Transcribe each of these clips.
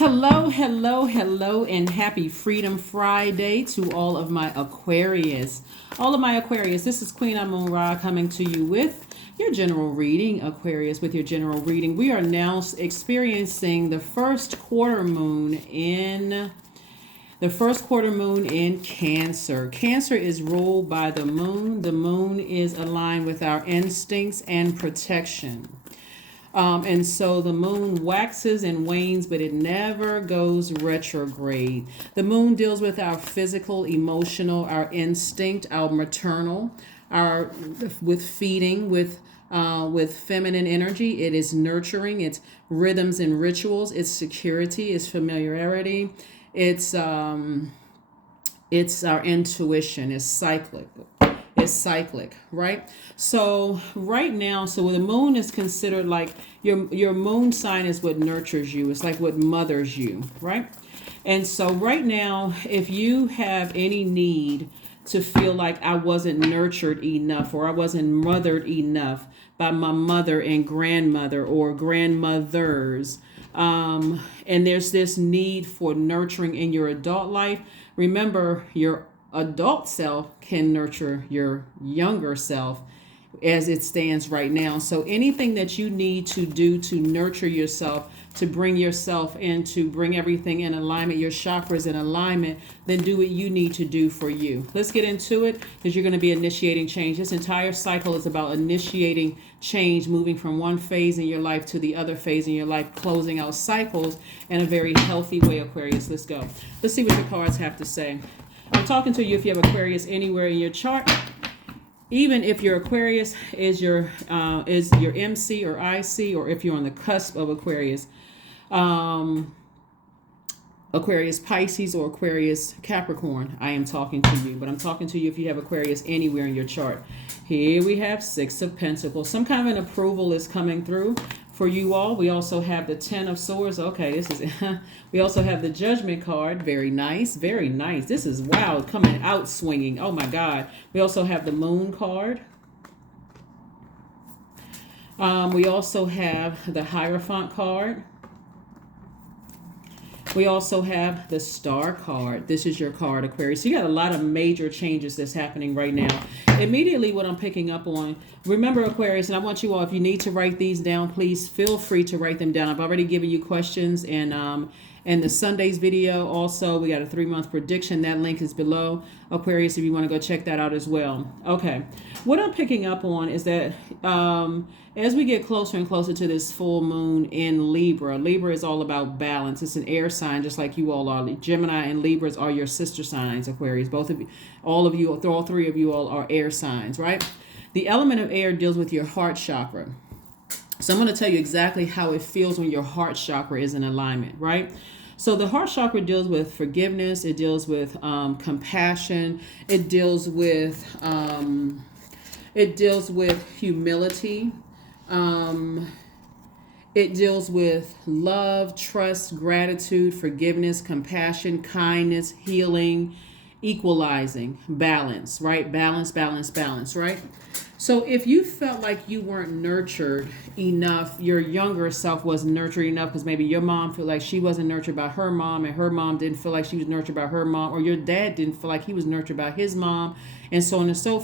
Hello, and happy Freedom Friday to all of my Aquarius. This is Queen Moon Ra coming to you with your general reading, Aquarius, with your general reading. We are now experiencing the first quarter moon in Cancer. Cancer is ruled by the moon. The moon is aligned with our instincts and protection. And so the moon waxes and wanes, but it never goes retrograde. The moon deals with our physical, emotional, our instinct, our maternal, with feeding, with feminine energy. It is nurturing. It's rhythms and rituals. It's security. It's familiarity. It's our intuition. It's cyclic. Right? So right now, the moon is considered like your moon sign is what nurtures you. It's like what mothers you, right? And so right now, if you have any need to feel like I wasn't nurtured enough or I wasn't mothered enough by my mother and grandmother or grandmothers, and there's this need for nurturing in your adult life, remember your adult self can nurture your younger self as it stands right now. So anything that you need to do to nurture yourself, to bring yourself in, to bring everything in alignment, your chakras in alignment, then do what you need to do for you. Let's get into it because you're going to be initiating change. This entire cycle is about initiating change, moving from one phase in your life to the other phase in your life, closing out cycles in a very healthy way, Aquarius. Let's go. Let's see what your cards have to say. I'm talking to you if you have Aquarius anywhere in your chart. Even if your Aquarius is your MC or IC, or if you're on the cusp of Aquarius, Aquarius Pisces or Aquarius Capricorn, I am talking to you. But I'm talking to you if you have Aquarius anywhere in your chart. Here we have Six of Pentacles. Some kind of an approval is coming through for you all. We also have the Ten of Swords. Okay, this is we also have the Judgment card. Very nice, very nice. This is wow, coming out swinging. Oh my God. We also have the Moon card. We also have the Hierophant card. We also have the Star card. This is your card, Aquarius. So you got a lot of major changes that's happening right now. Immediately what I'm picking up on, remember Aquarius, and I want you all, if you need to write these down, please feel free to write them down. I've already given you questions and the Sunday's video. Also, we got a 3-month prediction. That link is below, Aquarius, if you want to go check that out as well. Okay. What I'm picking up on is that as we get closer and closer to this full moon in Libra is all about balance. It's an air sign, just like you all are. Gemini and Libras are your sister signs, Aquarius. Both of you, all three of you all are air signs, right? The element of air deals with your heart chakra. So I'm going to tell you exactly how it feels when your heart chakra is in alignment, right? So the heart chakra deals with forgiveness. It deals with compassion. It deals with humility. It deals with love, trust, gratitude, forgiveness, compassion, kindness, healing, equalizing, balance, right? Balance, right? So if you felt like you weren't nurtured enough, your younger self wasn't nurtured enough because maybe your mom felt like she wasn't nurtured by her mom and her mom didn't feel like she was nurtured by her mom, or your dad didn't feel like he was nurtured by his mom, and so on and so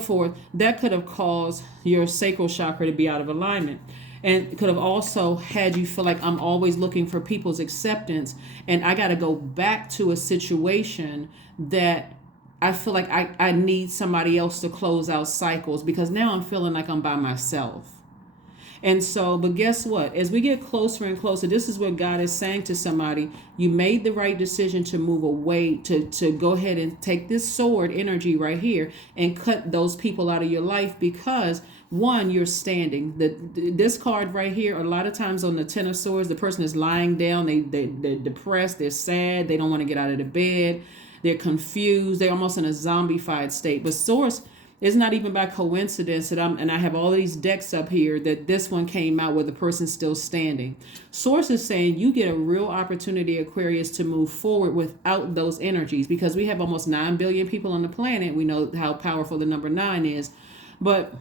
forth, that could have caused your sacral chakra to be out of alignment. And could have also had you feel like I'm always looking for people's acceptance and I got to go back to a situation that I feel like I need somebody else to close out cycles because now I'm feeling like I'm by myself. And so, but guess what? As we get closer and closer, this is what God is saying to somebody. You made the right decision to move away, to go ahead and take this sword energy right here and cut those people out of your life because, one, you're standing. This card right here, a lot of times on the Ten of Swords, the person is lying down. They're depressed. They're sad. They don't want to get out of the bed. They're confused. They're almost in a zombified state. But Swords, it's not even by coincidence that I have all these decks up here that this one came out where the person's still standing. Source is saying you get a real opportunity, Aquarius, to move forward without those energies because we have almost 9 billion people on the planet. We know how powerful the number 9 is. But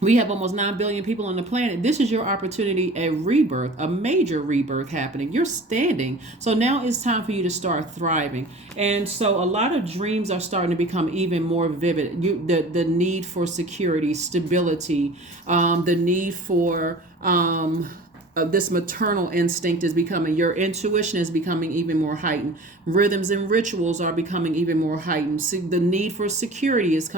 We have almost 9 billion people on the planet. This is your opportunity, a rebirth, a major rebirth happening. You're standing. So now it's time for you to start thriving. And so a lot of dreams are starting to become even more vivid. The need for security, stability, the need for this maternal instinct is becoming, your intuition is becoming even more heightened. Rhythms and rituals are becoming even more heightened. The need for security is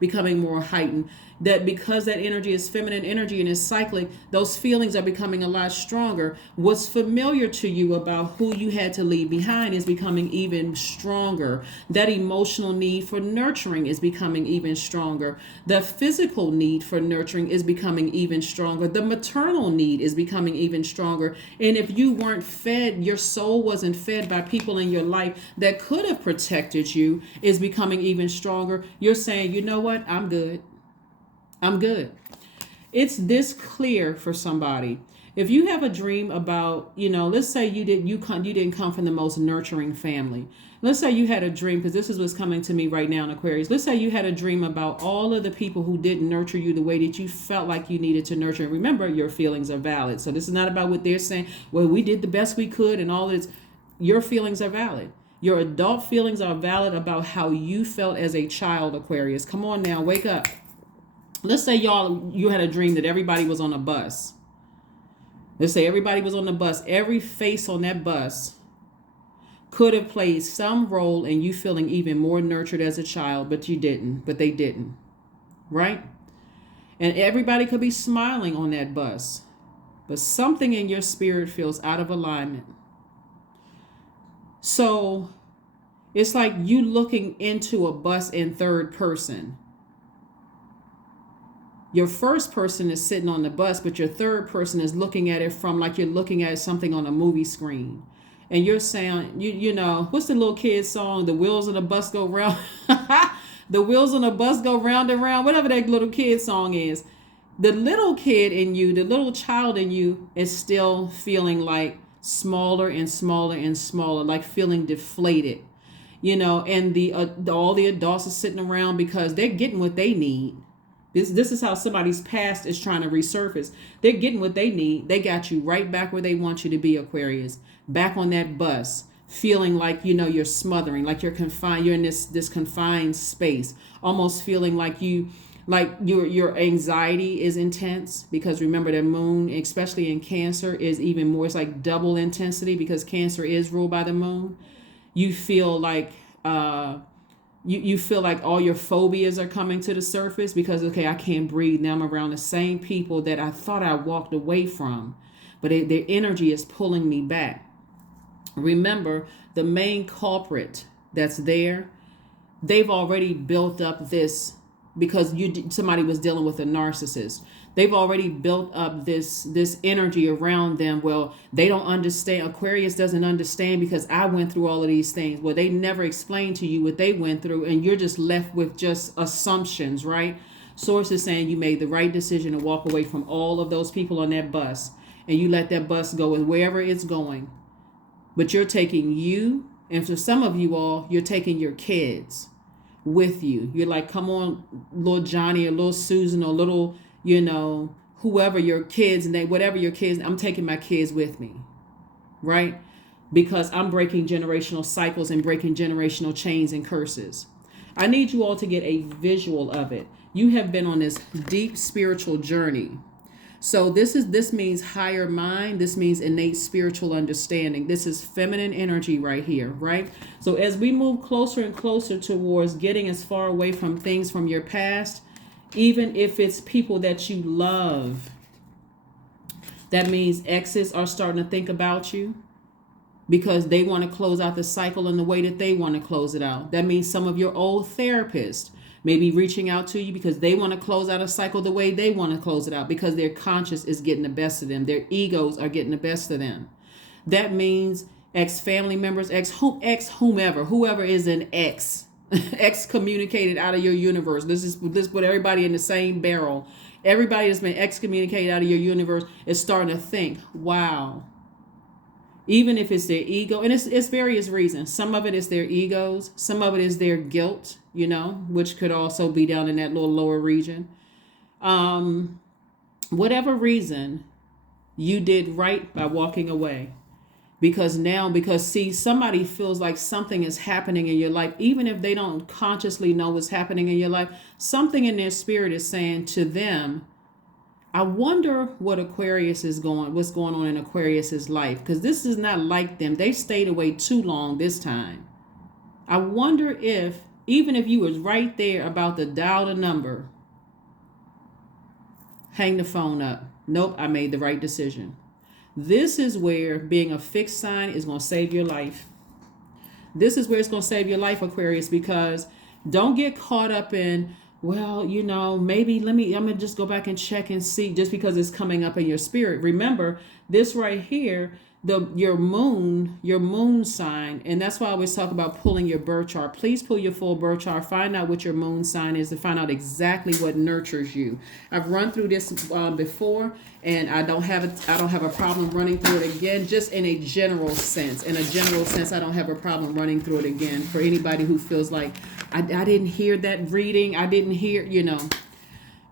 becoming more heightened. That because that energy is feminine energy and is cyclic, those feelings are becoming a lot stronger. What's familiar to you about who you had to leave behind is becoming even stronger. That emotional need for nurturing is becoming even stronger. The physical need for nurturing is becoming even stronger. The maternal need is becoming even stronger. And if you weren't fed, your soul wasn't fed by people in your life that could have protected you, is becoming even stronger. You're saying, you know what? I'm good. I'm good. It's this clear for somebody. If you have a dream about, let's say you didn't come from the most nurturing family. Let's say you had a dream, because this is what's coming to me right now in Aquarius. Let's say you had a dream about all of the people who didn't nurture you the way that you felt like you needed to nurture. And remember, your feelings are valid. So this is not about what they're saying. Well, we did the best we could and all this. Your feelings are valid. Your adult feelings are valid about how you felt as a child, Aquarius. Come on now, wake up. Let's say you had a dream that everybody was on a bus. Let's say everybody was on the bus. Every face on that bus could have played some role in you feeling even more nurtured as a child, but they didn't, right? And everybody could be smiling on that bus, but something in your spirit feels out of alignment. So it's like you looking into a bus in third person. Your first person is sitting on the bus, but your third person is looking at it from like you're looking at something on a movie screen. And you're saying, you know, what's the little kid song? The wheels of the bus go round. The wheels on the bus go round and round. Whatever that little kid song is. The little kid in you, the little child in you is still feeling like smaller and smaller and smaller, like feeling deflated. You know, and all the adults are sitting around because they're getting what they need. This is how somebody's past is trying to resurface. They're getting what they need. They got you right back where they want you to be, Aquarius. Back on that bus, feeling like, you know, you're smothering, like you're confined. You're in this confined space, almost feeling like your anxiety is intense, because remember the moon, especially in Cancer, is even more. It's like double intensity because Cancer is ruled by the moon. You feel like you feel like all your phobias are coming to the surface because, okay, I can't breathe. Now I'm around the same people that I thought I walked away from, but their energy is pulling me back. Remember, the main culprit that's there, they've already built up this, because somebody was dealing with a narcissist. They've already built up this energy around them. Well, they don't understand. Aquarius doesn't understand because I went through all of these things. Well, they never explained to you what they went through, and you're just left with just assumptions, right? Source is saying you made the right decision to walk away from all of those people on that bus, and you let that bus go with wherever it's going. But you're taking you, and for some of you all, you're taking your kids with you. You're like, come on, little Johnny or little Susan or little, you know, whoever your kids name, whatever your kids, I'm taking my kids with me, right? Because I'm breaking generational cycles and breaking generational chains and curses. I need you all to get a visual of it. You have been on this deep spiritual journey. So this means higher mind. This means innate spiritual understanding. This is feminine energy right here, right? So as we move closer and closer towards getting as far away from things from your past, even if it's people that you love, that means exes are starting to think about you because they want to close out the cycle in the way that they want to close it out. That means some of your old therapists may be reaching out to you because they want to close out a cycle the way they want to close it out, because their conscience is getting the best of them. Their egos are getting the best of them. That means ex-family members, whomever, whoever is an ex, excommunicated out of your universe. This put everybody in the same barrel. Everybody that's been excommunicated out of your universe is starting to think, wow. Even if it's their ego, and it's various reasons. Some of it is their egos. Some of it is their guilt, you know, which could also be down in that little lower region. Whatever reason, you did right by walking away. Because see, somebody feels like something is happening in your life, even if they don't consciously know what's happening in your life. Something in their spirit is saying to them, I wonder what's going on in Aquarius's life, because this is not like them. They stayed away too long this time. I wonder if, even if you was right there about to dial the number, hang the phone up. Nope, I made the right decision. This is where being a fixed sign is going to save your life. This is where it's going to save your life, Aquarius, because don't get caught up in, well, maybe I'm going to just go back and check and see, just because it's coming up in your spirit. Remember, this right here, your moon sign, and that's why I always talk about pulling your birth chart. Please pull your full birth chart. Find out what your moon sign is to find out exactly what nurtures you. I've run through this before, and I don't have a problem running through it again. Just in a general sense, I don't have a problem running through it again. For anybody who feels like I didn't hear that reading, I didn't hear,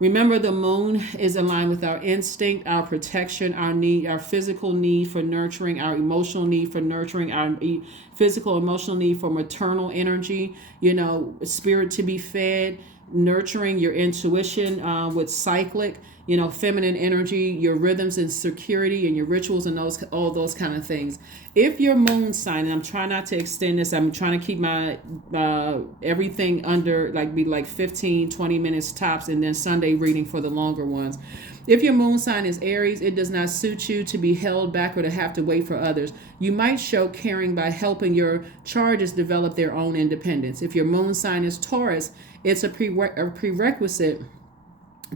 Remember, the moon is aligned with our instinct, our protection, our physical need for nurturing, our emotional need for nurturing, our physical, emotional need for maternal energy, spirit to be fed, nurturing your intuition with cyclic, feminine energy, your rhythms and security and your rituals and all those kind of things. If your moon sign, and I'm trying not to extend this, I'm trying to keep my everything under be 15, 20 minutes tops, and then Sunday reading for the longer ones. If your moon sign is Aries, it does not suit you to be held back or to have to wait for others. You might show caring by helping your charges develop their own independence. If your moon sign is Taurus, it's a prerequisite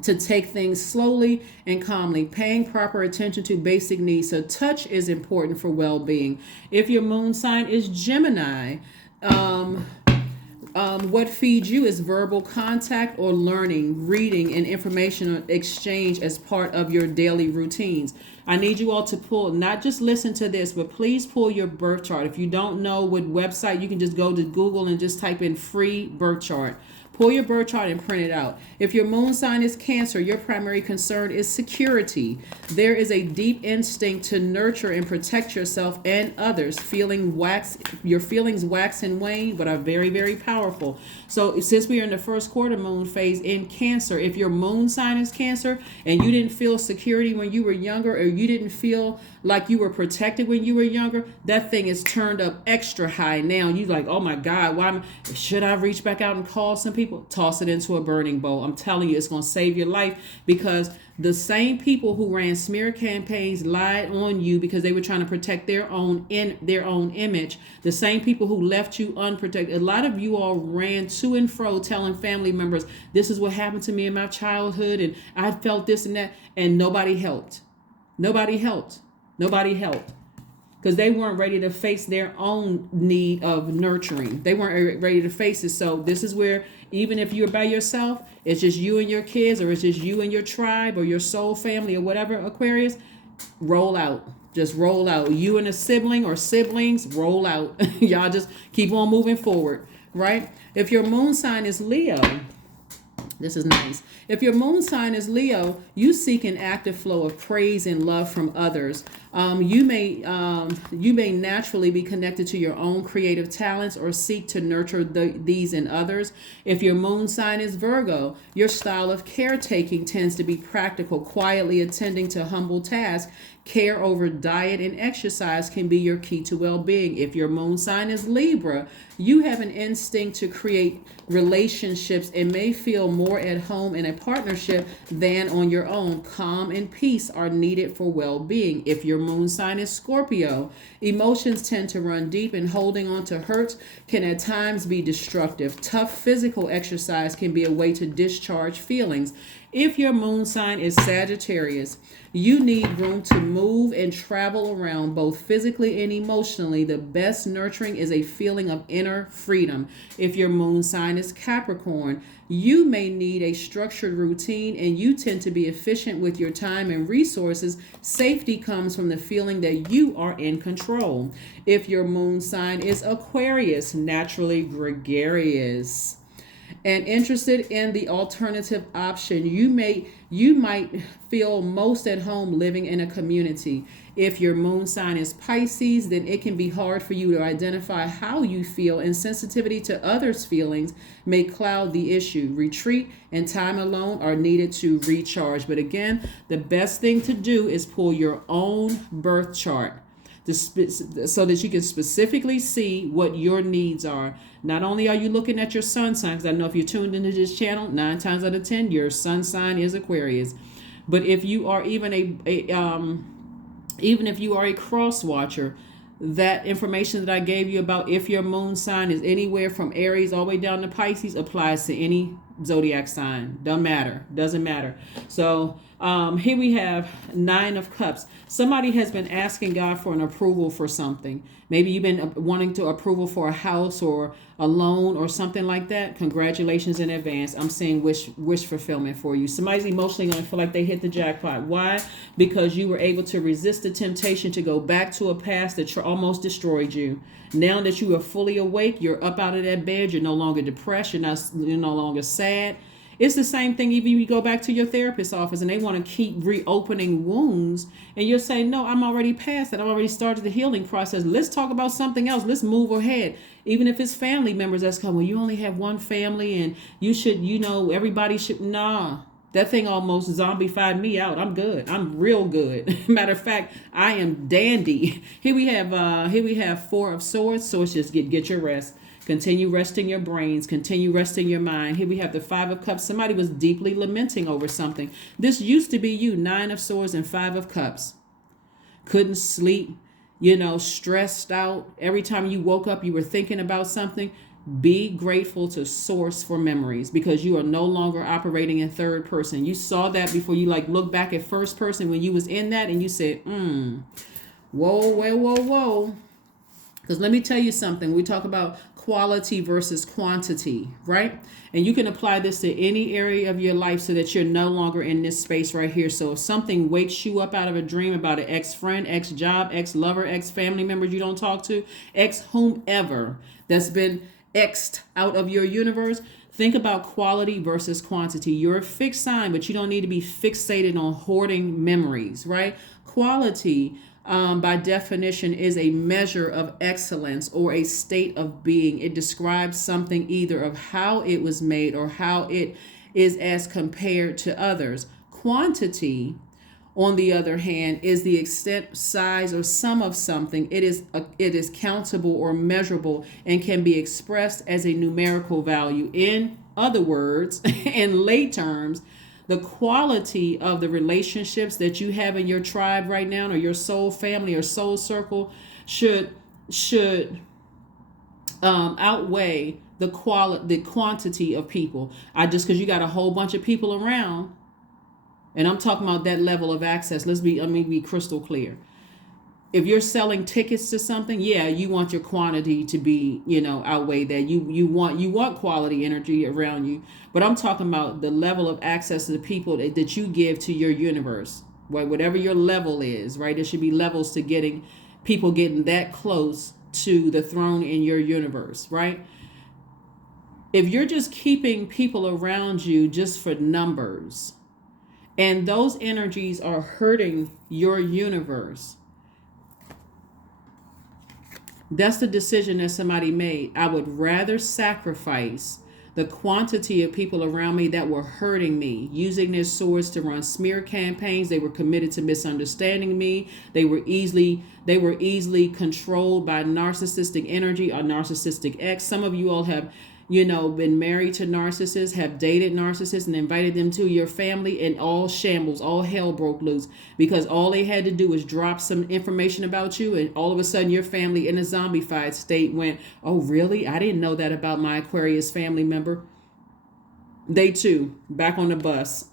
to take things slowly and calmly, paying proper attention to basic needs. So touch is important for well-being. If your moon sign is Gemini, what feeds you is verbal contact or learning, reading, and information exchange as part of your daily routines. I need you all to pull, not just listen to this, but please pull your birth chart. If you don't know what website, you can just go to Google and just type in free birth chart. Pull your birth chart and print it out. If your moon sign is Cancer, your primary concern is security. There is a deep instinct to nurture and protect yourself and others. Your feelings wax and wane, but are very, very powerful. So since we are in the first quarter moon phase in Cancer, if your moon sign is Cancer and you didn't feel security when you were younger, or you didn't feel like you were protected when you were younger, that thing is turned up extra high now. You like, oh my God, should I reach back out and call some people? Toss it into a burning bowl. I'm telling you, it's going to save your life, because the same people who ran smear campaigns lied on you because they were trying to protect their own image. The same people who left you unprotected. A lot of you all ran to and fro telling family members, this is what happened to me in my childhood, and I felt this and that, and nobody helped. Nobody helped. Because they weren't ready to face their own need of nurturing. They weren't ready to face it. So this is where, even if you're by yourself, it's just you and your kids, or it's just you and your tribe, or your soul family, or whatever, Aquarius, roll out. Just roll out. You and a sibling or siblings, roll out. Y'all just keep on moving forward, right? If your moon sign is Leo, this is nice. If your moon sign is Leo, you seek an active flow of praise and love from others. You may naturally be connected to your own creative talents, or seek to nurture these in others. If your moon sign is Virgo, your style of caretaking tends to be practical, quietly attending to humble tasks. Care over diet and exercise can be your key to well-being. If your moon sign is Libra, you have an instinct to create relationships and may feel more at home in a partnership than on your own. Calm and peace are needed for well-being. If your moon sign is Scorpio, emotions tend to run deep, and holding on to hurts can at times be destructive. Tough physical exercise can be a way to discharge feelings. If your moon sign is Sagittarius, you need room to move and travel around, both physically and emotionally. The best nurturing is a feeling of inner freedom. If your moon sign is Capricorn, you may need a structured routine, and you tend to be efficient with your time and resources. Safety comes from the feeling that you are in control. If your moon sign is Aquarius, naturally gregarious, and interested in the alternative option. You might feel most at home living in a community. If your moon sign is Pisces, then it can be hard for you to identify how you feel, and sensitivity to others' feelings may cloud the issue. Retreat and time alone are needed to recharge. But again, the best thing to do is pull your own birth chart so that you can specifically see what your needs are. Not only are you looking at your sun sign, because I know if you're tuned into this channel, 9 times out of 10, your sun sign is Aquarius. But if you are even even if you are a cross watcher, that information that I gave you about if your moon sign is anywhere from Aries all the way down to Pisces applies to any zodiac sign. Doesn't matter. So here we have 9 of Cups. Somebody has been asking God for an approval for something. Maybe you've been wanting to approval for a house or a loan or something like that. Congratulations in advance. I'm seeing wish fulfillment for you. Somebody's emotionally going to feel like they hit the jackpot. Why? Because you were able to resist the temptation to go back to a past that almost destroyed you. Now that you are fully awake, you're up out of that bed. You're no longer depressed. You're no longer sad. It's the same thing even if you go back to your therapist's office and they want to keep reopening wounds and you're saying, no, I'm already past that. I've already started the healing process. Let's talk about something else. Let's move ahead. Even if it's family members that's come, well, you only have one family and you should, everybody should, nah. That thing almost zombified me out. I'm good. I'm real good. Matter of fact, I am dandy. Here we have 4 of Swords. So it's just get your rest. Continue resting your brains. Continue resting your mind. Here we have the 5 of Cups. Somebody was deeply lamenting over something. This used to be you. 9 of Swords and 5 of Cups. Couldn't sleep, stressed out. Every time you woke up, you were thinking about something. Be grateful to Source for memories because you are no longer operating in third person. You saw that before you look back at first person when you was in that and you said, whoa. Because let me tell you something. We talk about quality versus quantity, right? And you can apply this to any area of your life so that you're no longer in this space right here. So if something wakes you up out of a dream about an ex-friend, ex-job, ex-lover, ex-family members you don't talk to, ex-whomever that's been X'd out of your universe, think about quality versus quantity. You're a fixed sign, but you don't need to be fixated on hoarding memories, right? Quality, by definition, is a measure of excellence or a state of being. It describes something either of how it was made or how it is as compared to others. Quantity, on the other hand, is the extent, size, or sum of something. It is countable or measurable and can be expressed as a numerical value. In other words, in lay terms, the quality of the relationships that you have in your tribe right now, or your soul family or soul circle, should outweigh the quantity of people. Because you got a whole bunch of people around. And I'm talking about that level of access. Let me be crystal clear. If you're selling tickets to something, yeah, you want your quantity to be, outweigh that. You want quality energy around you. But I'm talking about the level of access to the people that you give to your universe. Right? Whatever your level is, right? There should be levels to getting that close to the throne in your universe, right? If you're just keeping people around you just for numbers, and those energies are hurting your universe, that's the decision that somebody made. I would rather sacrifice the quantity of people around me that were hurting me, using their swords to run smear campaigns. They were committed to misunderstanding me. They were easily controlled by narcissistic energy or narcissistic ex. Some of you all have been married to narcissists, have dated narcissists and invited them to your family, and all shambles, all hell broke loose because all they had to do was drop some information about you, and all of a sudden your family in a zombified state went, oh really? I didn't know that about my Aquarius family member. They too, back on the bus.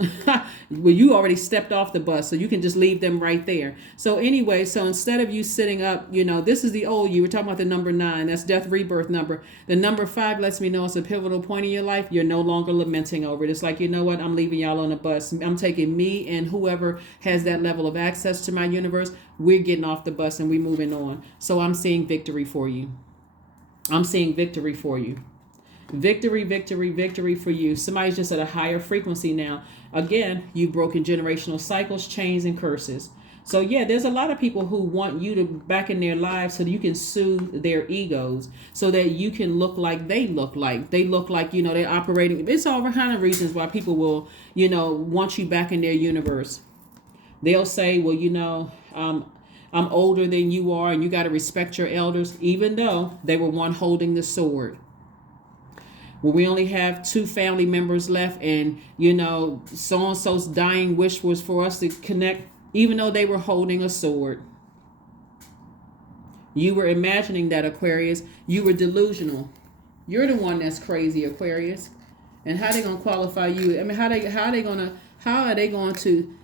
Well, you already stepped off the bus, so you can just leave them right there. So anyway, so instead of you sitting up, this is the old you. We're talking about the number 9. That's death rebirth number. The number 5 lets me know it's a pivotal point in your life. You're no longer lamenting over it. It's like, you know what? I'm leaving y'all on the bus. I'm taking me and whoever has that level of access to my universe. We're getting off the bus and we're moving on. So I'm seeing victory for you. I'm seeing victory for you. Victory, victory, victory for you. Somebody's just at a higher frequency now. Again, you've broken generational cycles, chains, and curses. So yeah, there's a lot of people who want you to back in their lives so that you can soothe their egos, so that you can look like they look like. They look like, they're operating. It's all kind of reasons why people will, want you back in their universe. They'll say, well, I'm older than you are and you got to respect your elders, even though they were one holding the sword. Well, we only have 2 family members left, and so-and-so's dying wish was for us to connect, even though they were holding a sword. You were imagining that, Aquarius. You were delusional. You're the one that's crazy, Aquarius. And how they gonna qualify you? I mean, how are they going to?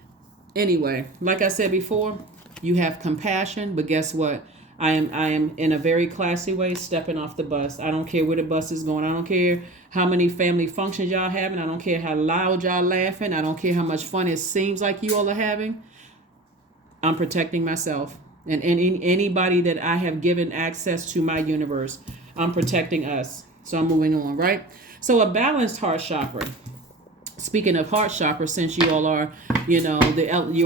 Anyway, like I said before, you have compassion, but guess what? I am in a very classy way stepping off the bus. I don't care where the bus is going. I don't care how many family functions y'all having. I don't care how loud y'all laughing. I don't care how much fun it seems like you all are having. I'm protecting myself and anybody that I have given access to my universe. I'm protecting us. So I'm moving on, right? So a balanced heart chakra. Speaking of heart chakra, since you all are, you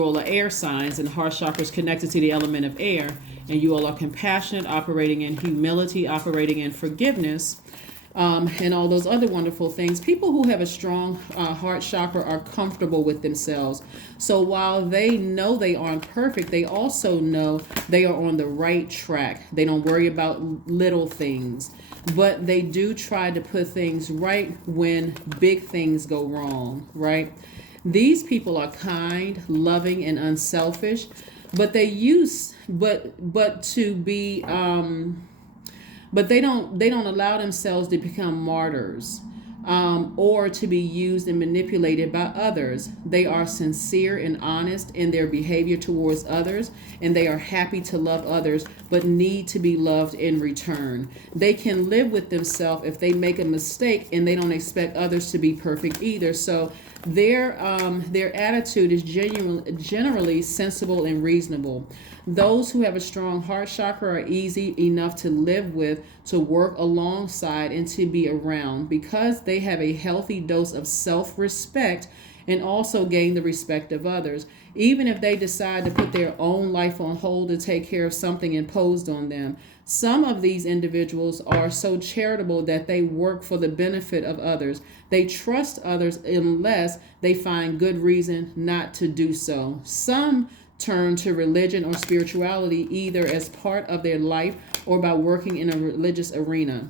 all are air signs, and the heart chakra is connected to the element of air, and you all are compassionate, operating in humility, operating in forgiveness, and all those other wonderful things. People who have a strong heart chakra are comfortable with themselves. So while they know they aren't perfect, they also know they are on the right track. They don't worry about little things, but they do try to put things right when big things go wrong, right? These people are kind, loving, and unselfish, but they don't allow themselves to become martyrs, or to be used and manipulated by others. They are sincere and honest in their behavior towards others, and they are happy to love others, but need to be loved in return. They can live with themselves if they make a mistake, and they don't expect others to be perfect either. So their attitude is generally sensible and reasonable. Those who have a strong heart chakra are easy enough to live with, to work alongside, and to be around, because they have a healthy dose of self-respect and also gain the respect of others, even if they decide to put their own life on hold to take care of something imposed on them. Some of these individuals are so charitable that they work for the benefit of others. They trust others unless they find good reason not to do so. Some turn to religion or spirituality either as part of their life or by working in a religious arena.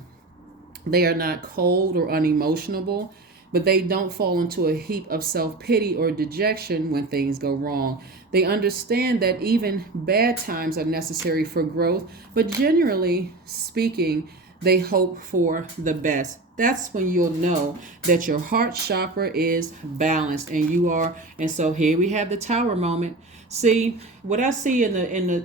They are not cold or unemotional, but they don't fall into a heap of self-pity or dejection when things go wrong. They understand that even bad times are necessary for growth, but generally speaking, they hope for the best. That's when you'll know that your heart chakra is balanced, and you are. And so here we have the tower moment. See, what I see in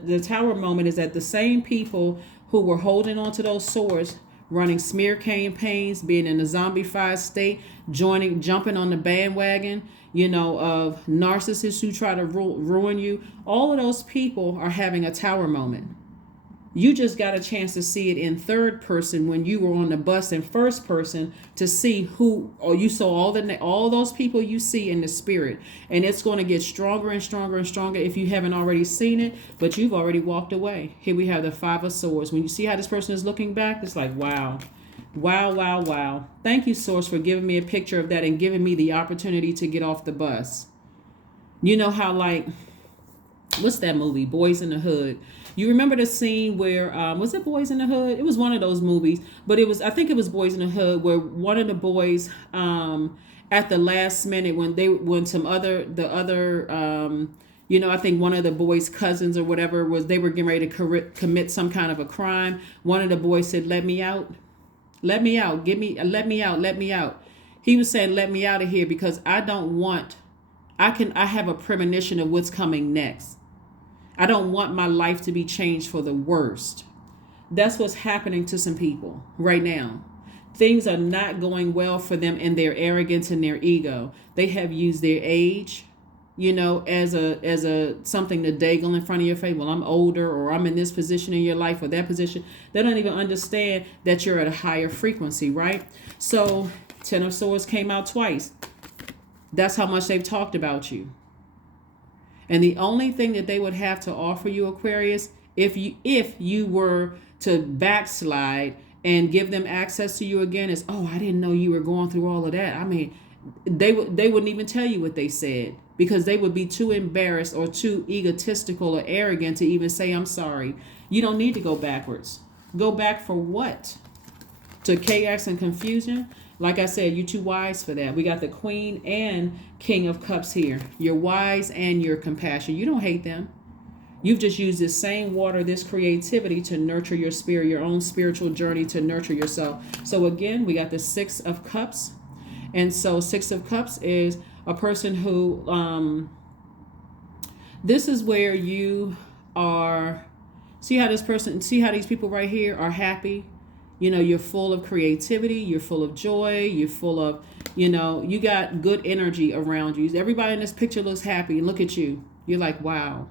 the tower moment is that the same people who were holding on to those swords, running smear campaigns, being in a zombified state, jumping on the bandwagon, of narcissists who try to ruin you. All of those people are having a tower moment. You just got a chance to see it in third person when you were on the bus in first person, to see you saw all those people you see in the spirit. And it's going to get stronger and stronger and stronger if you haven't already seen it, but you've already walked away. Here we have the 5 of Swords. When you see how this person is looking back, it's like, wow. Wow, wow, wow. Thank you, Source, for giving me a picture of that and giving me the opportunity to get off the bus. You know how, what's that movie, Boys in the Hood? You remember the scene where, was it Boys in the Hood? It was one of those movies, but I think it was Boys in the Hood, where one of the boys, at the last minute, I think one of the boys' cousins or whatever they were getting ready to commit some kind of a crime. One of the boys said, "Let me out. Let me out. Let me out. Let me out." He was saying, "Let me out of here, because I have a premonition of what's coming next. I don't want my life to be changed for the worst." That's what's happening to some people right now. Things are not going well for them in their arrogance and their ego. They have used their age, as a something to dangle in front of your face. Well, I'm older, or I'm in this position in your life, or that position. They don't even understand that you're at a higher frequency, right? So 10 of Swords came out twice. That's how much they've talked about you. And the only thing that they would have to offer you, Aquarius, if you were to backslide and give them access to you again, is, oh, I didn't know you were going through all of that. I mean, they wouldn't even tell you what they said, because they would be too embarrassed or too egotistical or arrogant to even say, I'm sorry. You don't need to go backwards. Go back for what? To chaos and confusion? Like I said, you're too wise for that. We got the Queen and King of Cups here. You're wise and you're compassion. You don't hate them. You've just used this same water, this creativity, to nurture your spirit, your own spiritual journey, to nurture yourself. So again, we got the Six of Cups. And so Six of Cups is a person who, this is where you are, see how these people right here are happy? You're full of creativity, you're full of joy, you're full of, you got good energy around you. Everybody in this picture looks happy, and look at you. You're like, wow.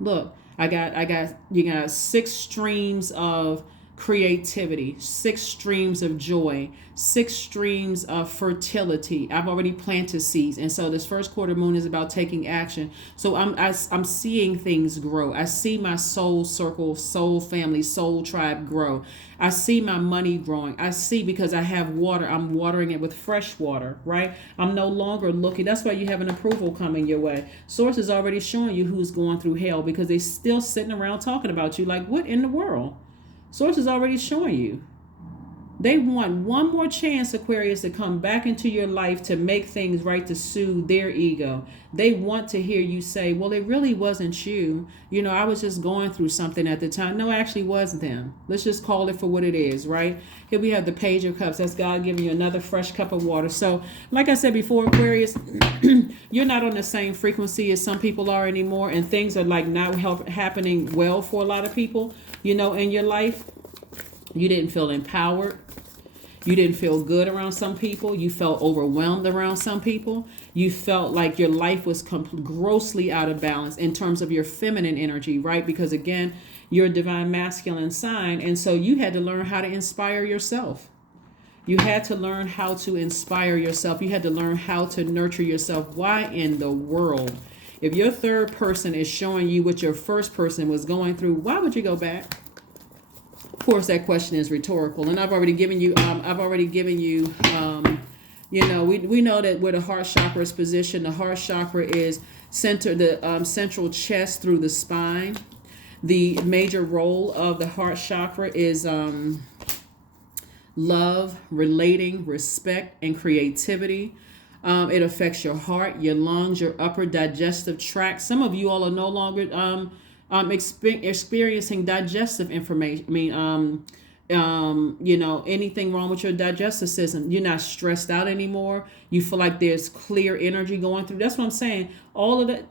Look, you got 6 streams of creativity, 6 streams of joy, 6 streams of fertility. I've already planted seeds, and so this first quarter moon is about taking action. So I'm seeing things grow. I see my soul circle, soul family, soul tribe grow. I see my money growing. I see, because I have water, I'm watering it with fresh water, right? I'm no longer looking. That's why you have an approval coming your way. Source is already showing you who's going through hell, because they're still sitting around talking about you. Like, what in the world? Source is already showing you. They want one more chance, Aquarius, to come back into your life to make things right, to soothe their ego. They want to hear you say, well, it really wasn't you. I was just going through something at the time. No, it actually was them. Let's just call it for what it is, right? Here we have the Page of Cups. That's God giving you another fresh cup of water. So, like I said before, Aquarius, you're not on the same frequency as some people are anymore, and things are like not happening well for a lot of people, in your life. You didn't feel empowered. You didn't feel good around some people. You felt overwhelmed around some people. You felt like your life was grossly out of balance in terms of your feminine energy, right? Because again, you're a divine masculine sign. And so you had to learn how to inspire yourself. You had to learn how to inspire yourself. You had to learn how to nurture yourself. Why in the world? If your third person is showing you what your first person was going through, why would you go back? Of course, that question is rhetorical, and I've already given you. We know that where the heart chakra is positioned. The heart chakra is the central chest through the spine. The major role of the heart chakra is love, relating, respect, and creativity. It affects your heart, your lungs, your upper digestive tract. Some of you all are no longer experiencing digestive information. Anything wrong with your digestive system. You're not stressed out anymore. You feel like there's clear energy going through. That's what I'm saying. All of that.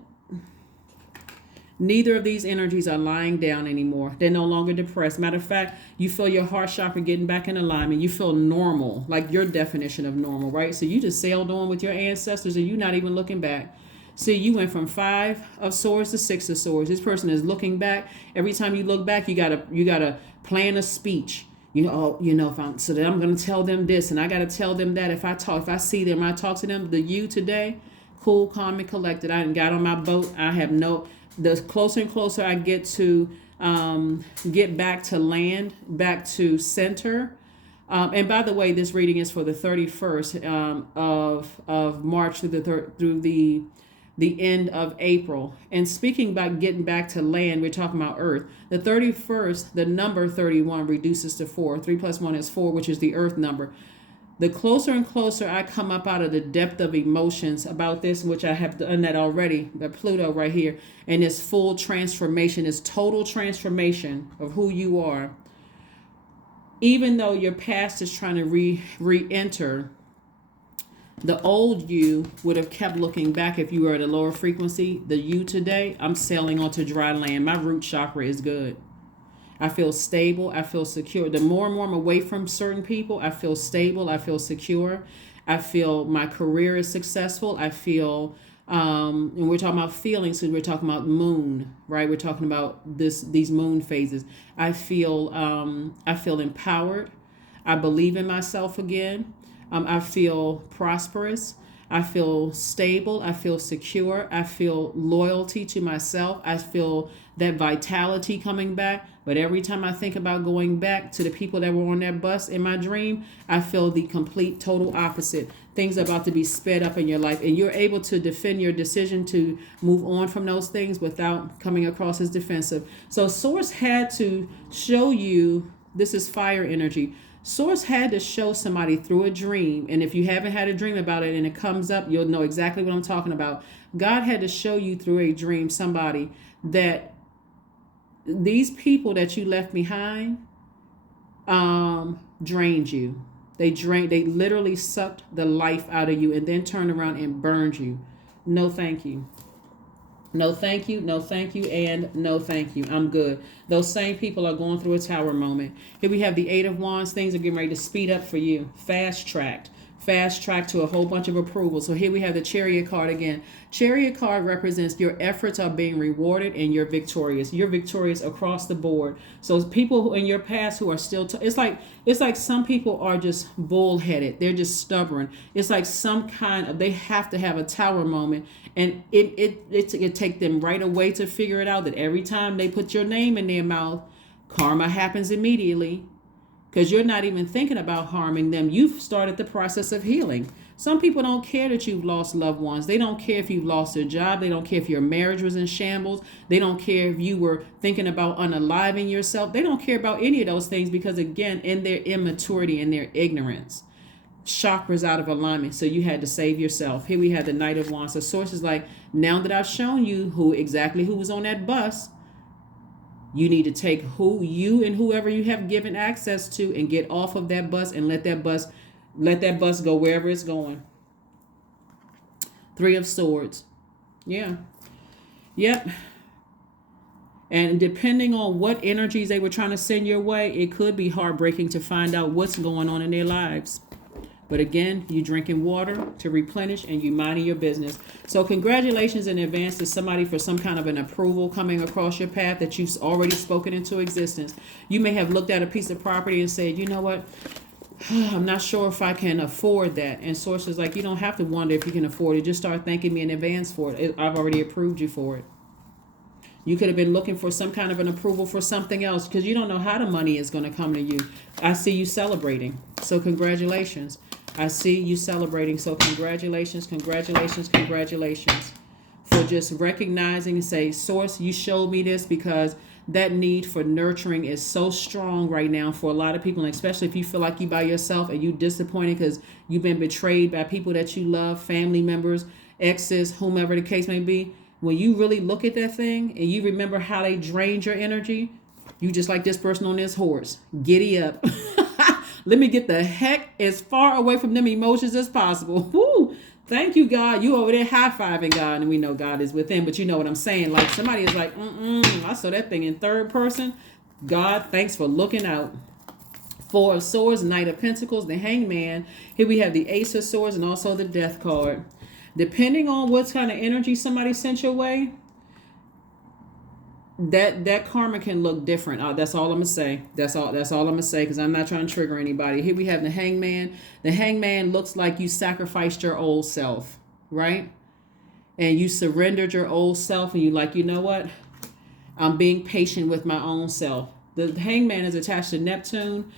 Neither of these energies are lying down anymore. They're no longer depressed. Matter of fact, you feel your heart chakra getting back in alignment. You feel normal, like your definition of normal, right? So you just sailed on with your ancestors, and you're not even looking back. See, you went from 5 of Swords to 6 of Swords. This person is looking back. Every time you look back, you gotta plan a speech. If I'm gonna tell them this, and I gotta tell them that. If I see them, I talk to them. The you today, cool, calm, and collected. I done got on my boat. The closer and closer I get to get back to land, back to center. And by the way, this reading is for the 31st of March through the end of April. And speaking about getting back to land, we're talking about Earth. The 31st, the number 31 reduces to 4. 3 plus 1 is 4, which is the Earth number. The closer and closer I come up out of the depth of emotions about this, which I have done that already, the Pluto right here, and this full transformation, this total transformation of who you are, even though your past is trying to re-enter, the old you would have kept looking back if you were at a lower frequency. The you today, I'm sailing onto dry land. My root chakra is good. I feel stable. I feel secure. The more and more I'm away from certain people, I feel stable. I feel secure. I feel my career is successful. I feel And we're talking about feelings because we're talking about moon, right? We're talking about these moon phases. I feel empowered. I believe in myself again. I feel prosperous. I feel stable. I feel secure. I feel loyalty to myself. I feel that vitality coming back. But every time I think about going back to the people that were on that bus in my dream, I feel the complete total opposite. Things are about to be sped up in your life, and you're able to defend your decision to move on from those things without coming across as defensive. So Source had to show you, this is fire energy. Source had to show somebody through a dream, and if you haven't had a dream about it and it comes up, you'll know exactly what I'm talking about. God had to show you through a dream somebody that these people that you left behind drained you. They literally sucked the life out of you and then turned around and burned you. No, thank you. No, thank you. No, thank you. And no, thank you. I'm good. Those same people are going through a tower moment. Here we have the Eight of Wands. Things are getting ready to speed up for you. Fast track to a whole bunch of approval. So here we have the Chariot card again. Chariot card represents your efforts are being rewarded and you're victorious. You're victorious across the board. So people who in your past who are still, it's like some people are just bullheaded. They're just stubborn. It's like some kind of, they have to have a tower moment, and it take them right away to figure it out that every time they put your name in their mouth, karma happens immediately. Because you're not even thinking about harming them. You've started the process of healing. Some people don't care that you've lost loved ones. They don't care if you've lost your job. They don't care if your marriage was in shambles. They don't care if you were thinking about unaliving yourself. They don't care about any of those things because, again, in their immaturity and their ignorance, chakras out of alignment. So you had to save yourself. Here we have the Knight of Wands. So Source is like, now that I've shown you who was on that bus, you need to take who you and whoever you have given access to and get off of that bus and let that bus go wherever it's going. Three of Swords. Yeah. Yep. And depending on what energies they were trying to send your way, it could be heartbreaking to find out what's going on in their lives. But again, you drinking water to replenish and you minding your business. So congratulations in advance to somebody for some kind of an approval coming across your path that you've already spoken into existence. You may have looked at a piece of property and said, you know what? I'm not sure if I can afford that. And Source is like, you don't have to wonder if you can afford it. Just start thanking me in advance for it. I've already approved you for it. You could have been looking for some kind of an approval for something else because you don't know how the money is going to come to you. I see you celebrating. So congratulations. I see you celebrating. So congratulations for just recognizing and say, Source, you showed me this because that need for nurturing is so strong right now for a lot of people, and especially if you feel like you by yourself and you disappointed because you've been betrayed by people that you love, family members, exes, whomever the case may be. When you really look at that thing and you remember how they drained your energy, you just like this person on this horse. Giddy up. Let me get the heck as far away from them emotions as possible. Woo! Thank you, God. You over there high-fiving God, and we know God is within, but you know what I'm saying. Like somebody is like, I saw that thing in third person. God, thanks for looking out. Four of Swords, Knight of Pentacles, the Hangman. Here we have the Ace of Swords and also the Death card. Depending on what kind of energy somebody sent your way, that karma can look different. That's all I'm gonna say. That's all I'm gonna say because I'm not trying to trigger anybody. Here we have the Hangman. The Hangman looks like you sacrificed your old self, right? And you surrendered your old self, and you like, you know what? I'm being patient with my own self. The Hangman is attached to Neptune.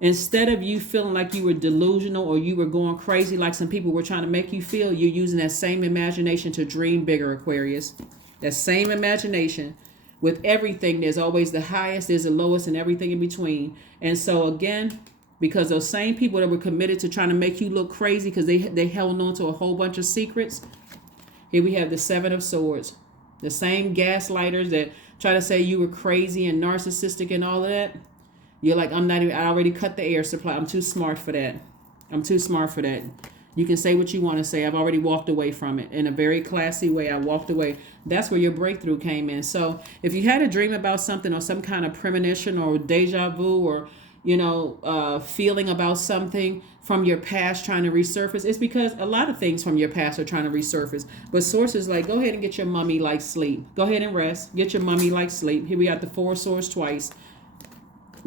Instead of you feeling like you were delusional or you were going crazy like some people were trying to make you feel, you're using that same imagination to dream bigger, Aquarius. That same imagination. With everything, there's always the highest, there's the lowest, and everything in between. And so again, because those same people that were committed to trying to make you look crazy because they held on to a whole bunch of secrets, here we have the Seven of Swords. The same gaslighters that try to say you were crazy and narcissistic and all of that. You're like, I already cut the air supply. I'm too smart for that. You can say what you want to say. I've already walked away from it. In a very classy way, I walked away. That's where your breakthrough came in. So if you had a dream about something or some kind of premonition or deja vu or feeling about something from your past trying to resurface, it's because a lot of things from your past are trying to resurface. But sources like, go ahead and get your mummy like sleep. Go ahead and rest. Get your mummy like sleep. Here we got the 4 swords twice.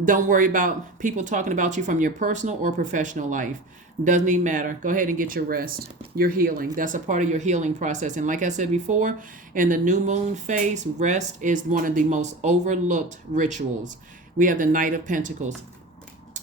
Don't worry about people talking about you from your personal or professional life. Doesn't even matter. Go ahead and get your rest. Your healing. That's a part of your healing process. And like I said before, in the new moon phase, rest is one of the most overlooked rituals. We have the Knight of Pentacles.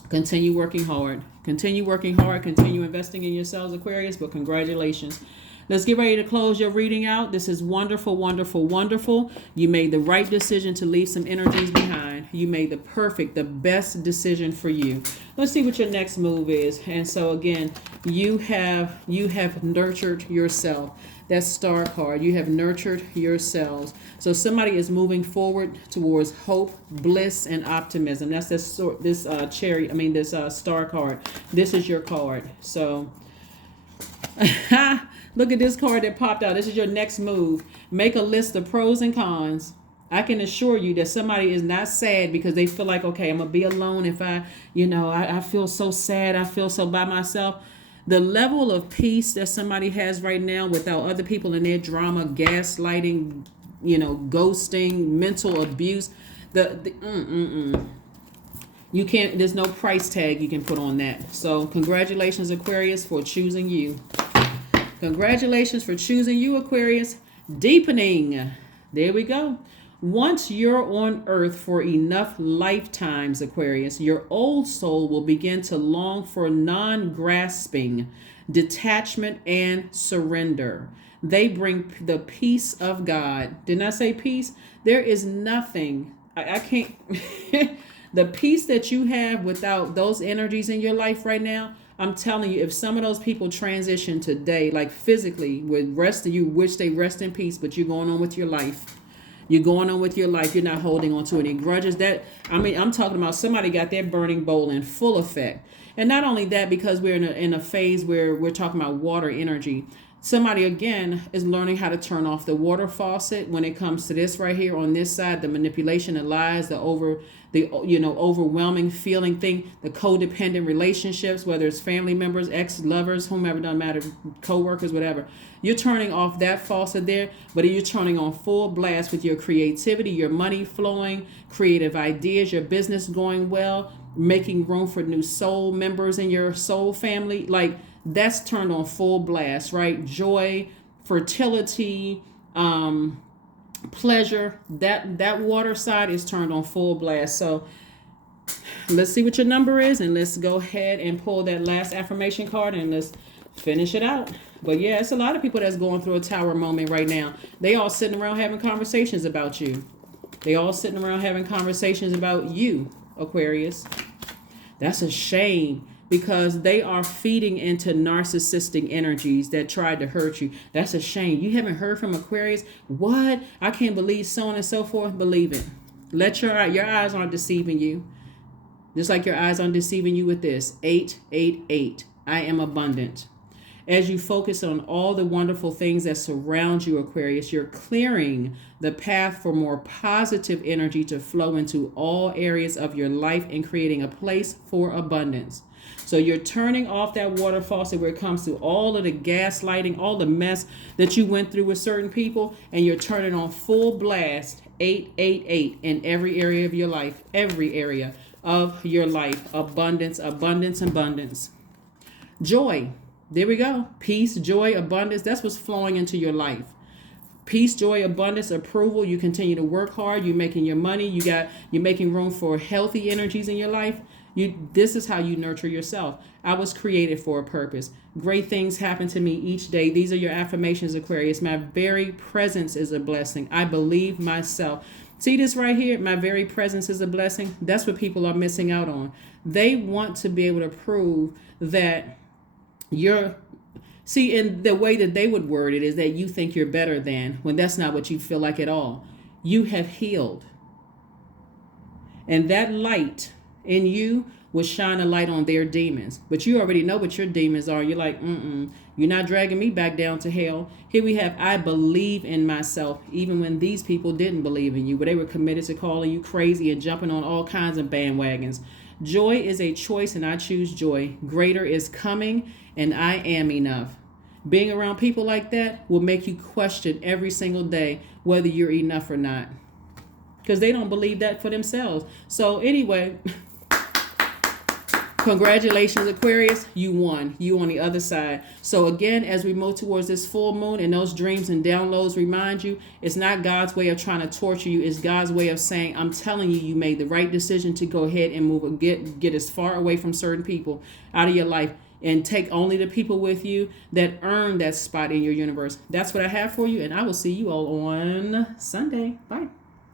Continue working hard. Continue working hard. Continue investing in yourselves, Aquarius. But congratulations. Let's get ready to close your reading out. This is wonderful, wonderful, wonderful. You made the right decision to leave some energies behind. You made the best decision for you. Let's see what your next move is. And so again, you have nurtured yourself. That's Star card. You have nurtured yourselves. So somebody is moving forward towards hope, bliss, and optimism. That's this Star card. This is your card. So look at this card that popped out. This is your next move. Make a list of pros and cons. I can assure you that somebody is not sad because they feel like, okay, I'm going to be alone if I feel so sad. I feel so by myself. The level of peace that somebody has right now without other people in their drama, gaslighting, ghosting, mental abuse, you can't, there's no price tag you can put on that. So congratulations, Aquarius, for choosing you. Congratulations for choosing you, Aquarius. Deepening. There we go. Once you're on earth for enough lifetimes, Aquarius, your old soul will begin to long for non-grasping, detachment, and surrender. They bring the peace of God. Didn't I say peace? There is nothing. I can't. The peace that you have without those energies in your life right now, I'm telling you, if some of those people transition today, like physically, with rest of you, wish they rest in peace, but you're going on with your life. You're going on with your life. You're not holding on to any grudges. I'm talking about somebody got their burning bowl in full effect. And not only that, because we're in a phase where we're talking about water energy. Somebody, again, is learning how to turn off the water faucet when it comes to this right here on this side, the manipulation, the lies, the overwhelming feeling thing, the codependent relationships, whether it's family members, ex-lovers, whomever, doesn't matter, co-workers, whatever. You're turning off that faucet there, but you're turning on full blast with your creativity, your money flowing, creative ideas, your business going well, making room for new soul members in your soul family. Like, that's turned on full blast, right? Joy, fertility, pleasure, that water side is turned on full blast. So let's see what your number is, and let's go ahead and pull that last affirmation card and let's finish it out. But yeah, it's a lot of people that's going through a tower moment right now. They all sitting around having conversations about you. They all sitting around having conversations about you, Aquarius. That's a shame, because they are feeding into narcissistic energies that tried to hurt you. That's a shame. You haven't heard from Aquarius? What? I can't believe so on and so forth. Believe it. Let your eyes aren't deceiving you. Just like your eyes aren't deceiving you with this. 888. I am abundant. As you focus on all the wonderful things that surround you, Aquarius, you're clearing the path for more positive energy to flow into all areas of your life and creating a place for abundance. So you're turning off that water faucet where it comes to all of the gaslighting, all the mess that you went through with certain people, and you're turning on full blast 888 in every area of your life, every area of your life. Abundance, abundance, abundance. Joy. There we go. Peace, joy, abundance. That's what's flowing into your life. Peace, joy, abundance, approval. You continue to work hard. You're making your money. You're making room for healthy energies in your life. This is how you nurture yourself. I was created for a purpose. Great things happen to me each day. These are your affirmations, Aquarius. My very presence is a blessing. I believe myself. See this right here? My very presence is a blessing. That's what people are missing out on. They want to be able to prove that in the way that they would word it is that you think you're better than, when that's not what you feel like at all. You have healed. And that light in you will shine a light on their demons. But you already know what your demons are. You're like, you're not dragging me back down to hell. Here we have, I believe in myself, even when these people didn't believe in you, but they were committed to calling you crazy and jumping on all kinds of bandwagons. Joy is a choice and I choose joy. Greater is coming and I am enough. Being around people like that will make you question every single day whether you're enough or not, because they don't believe that for themselves. So anyway, congratulations, Aquarius. You won. You on the other side. So again, as we move towards this full moon and those dreams and downloads remind you, it's not God's way of trying to torture you. It's God's way of saying, I'm telling you, you made the right decision to go ahead and move, get as far away from certain people out of your life and take only the people with you that earn that spot in your universe. That's what I have for you. And I will see you all on Sunday. Bye.